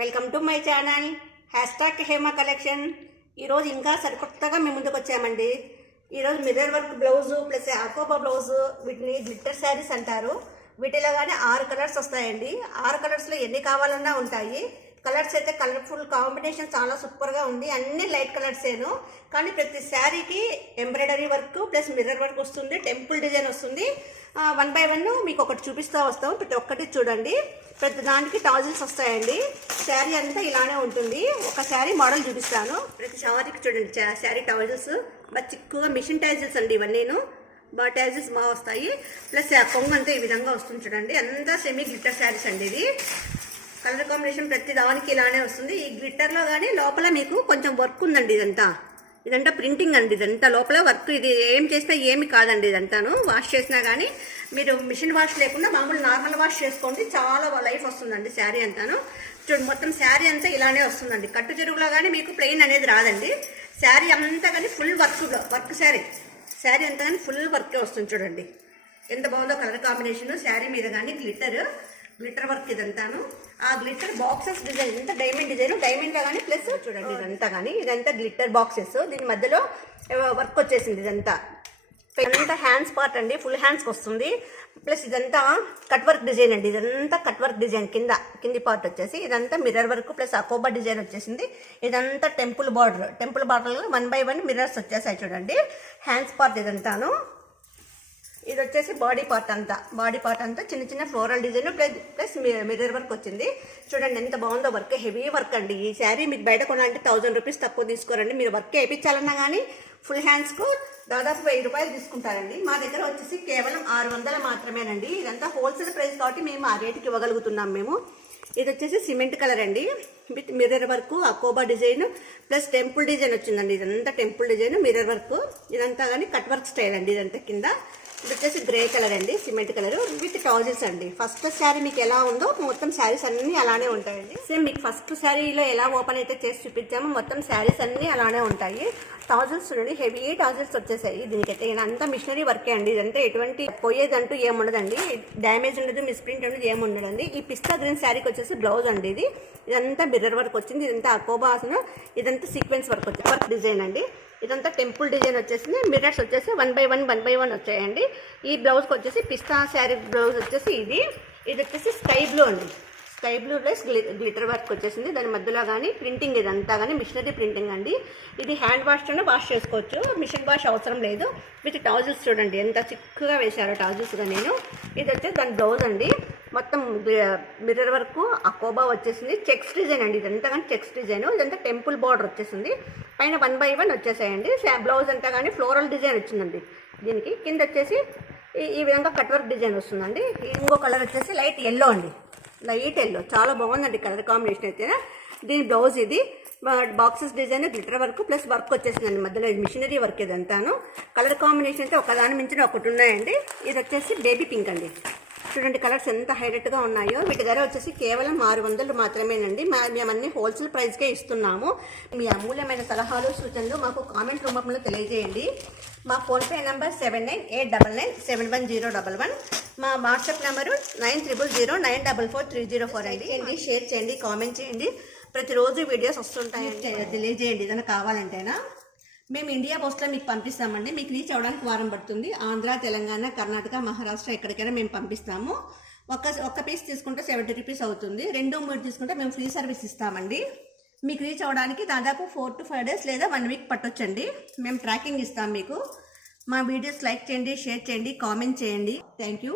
Welcome to my channel hashtag Hema collection. ఈరోజు ఇంకా సరికొత్తగా మేము ముందుకు వచ్చామండి. ఈరోజు మిర్రర్ వర్క్ బ్లౌజు ప్లస్ అకోబా బ్లౌజు, వీటిని గ్లిట్టర్ శారీస్ అంటారు. వీటిలో కానీ 6 కలర్స్ వస్తాయండి. 6 కలర్స్లో ఎన్ని కావాలన్నా ఉంటాయి. కలర్స్ అయితే కలర్ఫుల్ కాంబినేషన్ చాలా సూపర్గా ఉంది. అన్ని లైట్ కలర్సేను, కానీ ప్రతి శారీకి embroidery work plus mirror work వస్తుంది, టెంపుల్ డిజైన్ వస్తుంది. 1 by 1 మీకు ఒకటి చూపిస్తూ వస్తాం. ప్రతి ఒక్కటి చూడండి. ప్రతి దానికి టాజిల్స్ వస్తాయండి. శారీ అంతా ఇలానే ఉంటుంది. ఒక శారీ మోడల్ చూపిస్తాను. ప్రతి శారీకి చూడండి శారీ టాజిల్స్ బాగా చిక్కుగా మిషన్ టాజిల్స్ అండి. ఇవన్నీను బాగా టాజిల్స్ బాగా వస్తాయి. ప్లస్ కొంగు అంతా ఈ విధంగా వస్తుంది చూడండి. అంతా సెమీ గ్లిట్టర్ శారీస్ అండి. ఇది కలర్ కాంబినేషన్ ప్రతి దానికి ఇలానే వస్తుంది. ఈ గ్లిట్టర్లో కానీ లోపల మీకు కొంచెం వర్క్ ఉందండి. ఇదంతా ప్రింటింగ్ అండి. ఇదంతా లోపల వర్క్. ఇది ఏం చేసినా ఏమి కాదండి. ఇదంతాను వాష్ చేసినా కానీ మీరు మిషన్ వాష్ లేకుండా మామూలు నార్మల్ వాష్ చేసుకోండి, చాలా లైఫ్ వస్తుందండి శారీ అంతాను. చూడండి మొత్తం శారీ అంతా ఇలానే వస్తుందండి. కట్టు చెరుగులో కానీ మీకు ప్లెయిన్ అనేది రాదండి. శారీ అంతా కానీ ఫుల్ వర్క్ శారీ అంతా కానీ ఫుల్ వర్కే వస్తుంది. చూడండి ఎంత బాగుందో కలర్ కాంబినేషన్. శారీ మీద కానీ గ్లిటర్ వర్క్ ఇదంతాను. ఆ గ్లిటర్ బాక్సెస్ డిజైన్ ఎంత డైమండ్ లో కానీ ప్లస్ చూడండి ఇదంతా గ్లిటర్ బాక్సెస్. దీని మధ్యలో వర్క్ వచ్చేసింది. ఇదంతా హ్యాండ్స్ పార్ట్ అండి, ఫుల్ హ్యాండ్స్కి వస్తుంది. ప్లస్ ఇదంతా కట్ వర్క్ డిజైన్ అండి. ఇదంతా కట్ వర్క్ డిజైన్ కింది పార్ట్ వచ్చేసి ఇదంతా మిర్రర్ వర్క్ ప్లస్ అకోబా డిజైన్ వచ్చేసింది. ఇదంతా టెంపుల్ బార్డర్ 1 by 1 మిర్రర్స్ వచ్చేసాయి చూడండి. హ్యాండ్స్ పార్ట్ ఇదంతాను. ఇది వచ్చేసి బాడీ పార్ట్ అంతా చిన్న చిన్న floral design plus mirror work వచ్చింది. చూడండి ఎంత బాగుందో వర్క్. హెవీ వర్క్ అండి. ఈ శారీ మీకు బయట కొనాలంటే 1000 రూపీస్ తక్కువ తీసుకోరండి. మీరు వర్క్ వేయించాలన్నా కానీ ఫుల్ హ్యాండ్స్కు దాదాపు 1000 రూపాయలు తీసుకుంటారండి. మా దగ్గర వచ్చేసి కేవలం 600 మాత్రమేనండి. ఇదంతా హోల్సేల్ ప్రైస్ కాబట్టి మేము ఆ రేటుకి ఇవ్వగలుగుతున్నాం మేము. ఇది వచ్చేసి సిమెంట్ కలర్ అండి, విత్ మిర్రర్ వర్క్, అకోబా డిజైన్ ప్లస్ టెంపుల్ డిజైన్ వచ్చిందండి. ఇదంతా టెంపుల్ డిజైన్, మిర్రర్ వర్క్ ఇదంతా కానీ కట్ వర్క్ స్టైల్ అండి. ఇదంతా కింద ఇది వచ్చేసి గ్రే కలర్ అండి, సిమెంట్ కలర్ విత్ టాజిల్స్ అండి. ఫస్ట్ శారీ మీకు ఎలా ఉందో మొత్తం శారీస్ అన్నీ అలానే ఉంటాయండి. సేమ్ మీకు ఫస్ట్ శారీలో ఎలా ఓపెన్ అయితే చేసి చూపించామో మొత్తం శారీస్ అన్నీ అలానే ఉంటాయి. టాజిల్స్ చూడండి, హెవీ టాజిల్స్ వచ్చేసాయి. దీనికైతే అంతా మిషనరీ వర్కే అండి. ఇదంతా ఎటువంటి పోయేదంటూ ఏముండదండి, డ్యామేజ్ ఉండదు, మిస్ప్రింట్ ఉండదు, ఏముండదండి. ఈ పిస్తా గ్రీన్ శారీకి వచ్చేసి బ్లౌజ్ అండి. ఇదంతా మిర్రర్ వర్క్ వచ్చింది. ఇదంతా అకోబాసన, ఇదంతా సీక్వెన్స్ వర్క్ వచ్చింది, వర్క్ డిజైన్ అండి. ఇదంతా టెంపుల్ డిజైన్ వచ్చేసింది. మిర్రర్స్ వచ్చేసి 1 by 1 వచ్చాయండి. ఈ బ్లౌజ్కి వచ్చేసి పిస్తా శారీ బ్లౌజ్ వచ్చేసి ఇది వచ్చేసి స్కై బ్లూ అండి. Sky blue plus glitter work వచ్చేసింది. దాని మధ్యలో కానీ ప్రింటింగ్ ఇదంతా కానీ మిషనరీ ప్రింటింగ్ అండి. ఇది హ్యాండ్ వాష్తోనే వాష్ చేసుకోవచ్చు, మిషన్ వాష్ అవసరం లేదు. విత్ టాజిల్స్ చూడండి ఎంత చిక్కుగా వేశారో టాజిల్స్గా. ఇది వచ్చేసి దాని బ్లౌజ్ అండి. మొత్తం మిర్రర్ వర్క్, అకోబా వచ్చేసింది. చెక్స్ డిజైన్ అండి. ఇదంతా కానీ చెక్స్ డిజైన్. ఇదంతా టెంపుల్ బార్డర్ వచ్చేసింది. పైన 1 by 1 వచ్చేసాయండి. బ్లౌజ్ అంతా కానీ ఫ్లోరల్ డిజైన్ వచ్చిందండి. దీనికి కింద వచ్చేసి ఈ విధంగా కట్ వర్క్ డిజైన్ వస్తుందండి. ఇంకో కలర్ వచ్చేసి లైట్ ఎల్లో అండి, లైట్ ఎల్లో చాలా బాగుందండి కలర్ కాంబినేషన్ అయితే. దీని బ్లౌజ్ ఇది boxes design, glitter work plus work వచ్చేసిందండి. మధ్యలో మిషనరీ వర్క్ ఇదంతాను. కలర్ కాంబినేషన్ అయితే ఒకదాని మించిన ఒకటి ఉన్నాయండి. ఇది వచ్చేసి బేబీ పింక్ అండి. చూడండి కలర్స్ ఎంత హైలైట్గా ఉన్నాయో. వీటి ధర వచ్చేసి కేవలం 600 మాత్రమేనండి. మేము అన్ని హోల్సేల్ ప్రైస్కే ఇస్తున్నాము. మీ అమూల్యమైన సలహాలు సూచనలు మాకు కామెంట్ రూపంలో తెలియజేయండి. మా ఫోన్పే నెంబర్ 7989971011. మా వాట్సాప్ నెంబరు 9009443004 అండి. షేర్ చేయండి, కామెంట్ చేయండి. ప్రతిరోజు వీడియోస్ వస్తుంటాయండి, తెలియజేయండి ఏదైనా కావాలంటేనా. మేము ఇండియా పోస్ట్లో మీకు పంపిస్తామండి. మీకు రీచ్ అవ్వడానికి వారం పడుతుంది. ఆంధ్ర, తెలంగాణ, కర్ణాటక, మహారాష్ట్ర ఎక్కడికైనా మేము పంపిస్తాము. ఒక్క పీస్ తీసుకుంటే 70 రూపీస్ అవుతుంది. 2-3 తీసుకుంటే మేము ఫ్రీ సర్వీస్ ఇస్తామండి. మీకు రీచ్ అవ్వడానికి దాదాపు 4 to 5 days లేదా 1 week పట్టొచ్చండి. మేము ట్రాకింగ్ ఇస్తాం మీకు. మా వీడియోస్ లైక్ చేయండి, షేర్ చేయండి, కామెంట్ చేయండి. Thank you.